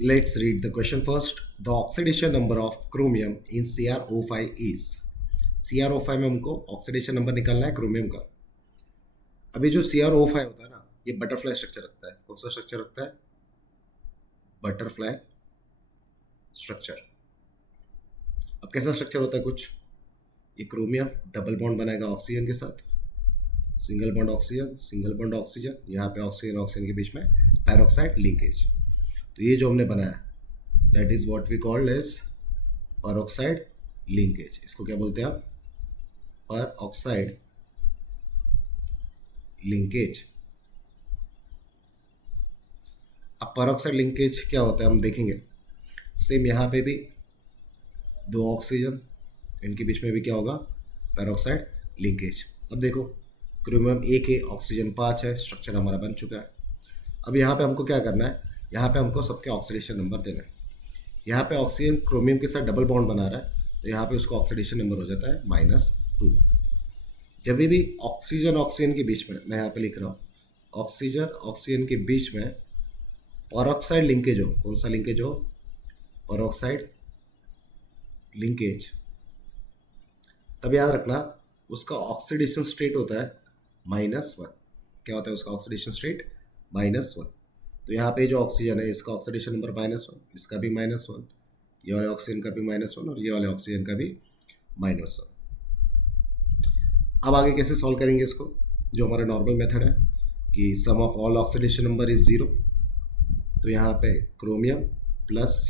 Let's read the question first. The oxidation number of chromium in CrO5 is. CrO5 में हमको oxidation number निकालना है chromium का. अभी जो CrO5 होता है ना, ये बटरफ्लाई स्ट्रक्चर रखता है. कौन सा स्ट्रक्चर रखता है? Butterfly structure. अब कैसा स्ट्रक्चर होता है कुछ? ये क्रोमियम डबल बॉन्ड बनाएगा ऑक्सीजन के साथ, single bond oxygen, single bond oxygen, यहाँ पे ऑक्सीजन ऑक्सीजन के बीच में पैरोक्साइड लिंकेज. तो ये जो हमने बनाया that is what we called as peroxide linkage. इसको क्या बोलते हैं आप? Peroxide linkage. अब पैरोक्साइड लिंकेज क्या होता है हम देखेंगे. सेम यहाँ पे भी दो ऑक्सीजन, इनके बीच में भी क्या होगा? Peroxide linkage. अब देखो क्रोमियम 1 है, ऑक्सीजन 5 है, स्ट्रक्चर हमारा बन चुका है. अब यहाँ पे हमको क्या करना है? यहाँ पे हमको सबके ऑक्सीडेशन नंबर देना है. यहाँ पे ऑक्सीजन क्रोमियम के साथ डबल बॉन्ड बना रहा है, तो यहाँ पे उसका ऑक्सीडेशन नंबर हो जाता है -2. जब भी ऑक्सीजन ऑक्सीजन के बीच में, मैं यहाँ पे लिख रहा हूँ, ऑक्सीजन ऑक्सीजन के बीच में पैरोक्साइड लिंकेज हो, कौन सा लिंकेज हो? पैरोक्साइड लिंकेज, तब याद रखना उसका ऑक्सीडेशन स्टेट होता है -1. क्या होता है उसका ऑक्सीडेशन स्टेट? -1. तो यहाँ पे जो ऑक्सीजन है इसका ऑक्सीडेशन नंबर -1, इसका भी -1, ये वाले ऑक्सीजन का भी -1 और ये वाले ऑक्सीजन का भी -1. अब आगे कैसे सॉल्व करेंगे इसको? जो हमारा नॉर्मल मेथड है कि sum of all oxidation number is 0. तो यहाँ पे क्रोमियम प्लस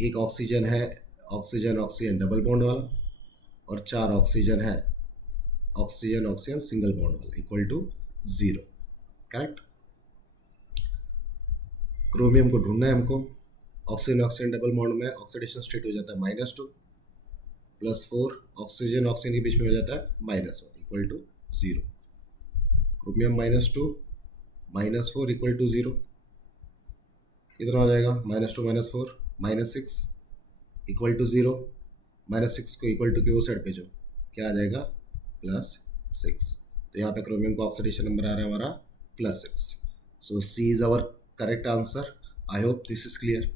एक ऑक्सीजन है, ऑक्सीजन ऑक्सीजन डबल बॉन्ड वाला, और 4 ऑक्सीजन है, ऑक्सीजन ऑक्सीजन सिंगल बॉन्ड वाला, इक्वल टू 0. करेक्ट. क्रोमियम को ढूंढना है हमको. ऑक्सीजन ऑक्सीजन डबल बॉन्ड में ऑक्सीडेशन स्टेट हो जाता है -2, +4 ऑक्सीजन ऑक्सीजन के बीच में हो जाता है -1, equal to 0. Chromium -2 -4 equal to 0. कितना हो जाएगा? -2 -4 -6 इक्वल टू 0. -6 को इक्वल टू के वो साइड पे जो क्या आ जाएगा? +6. तो यहाँ पे क्रोमियम का ऑक्सीडेशन नंबर आ रहा है हमारा +6. So C is our correct answer. I hope this is clear.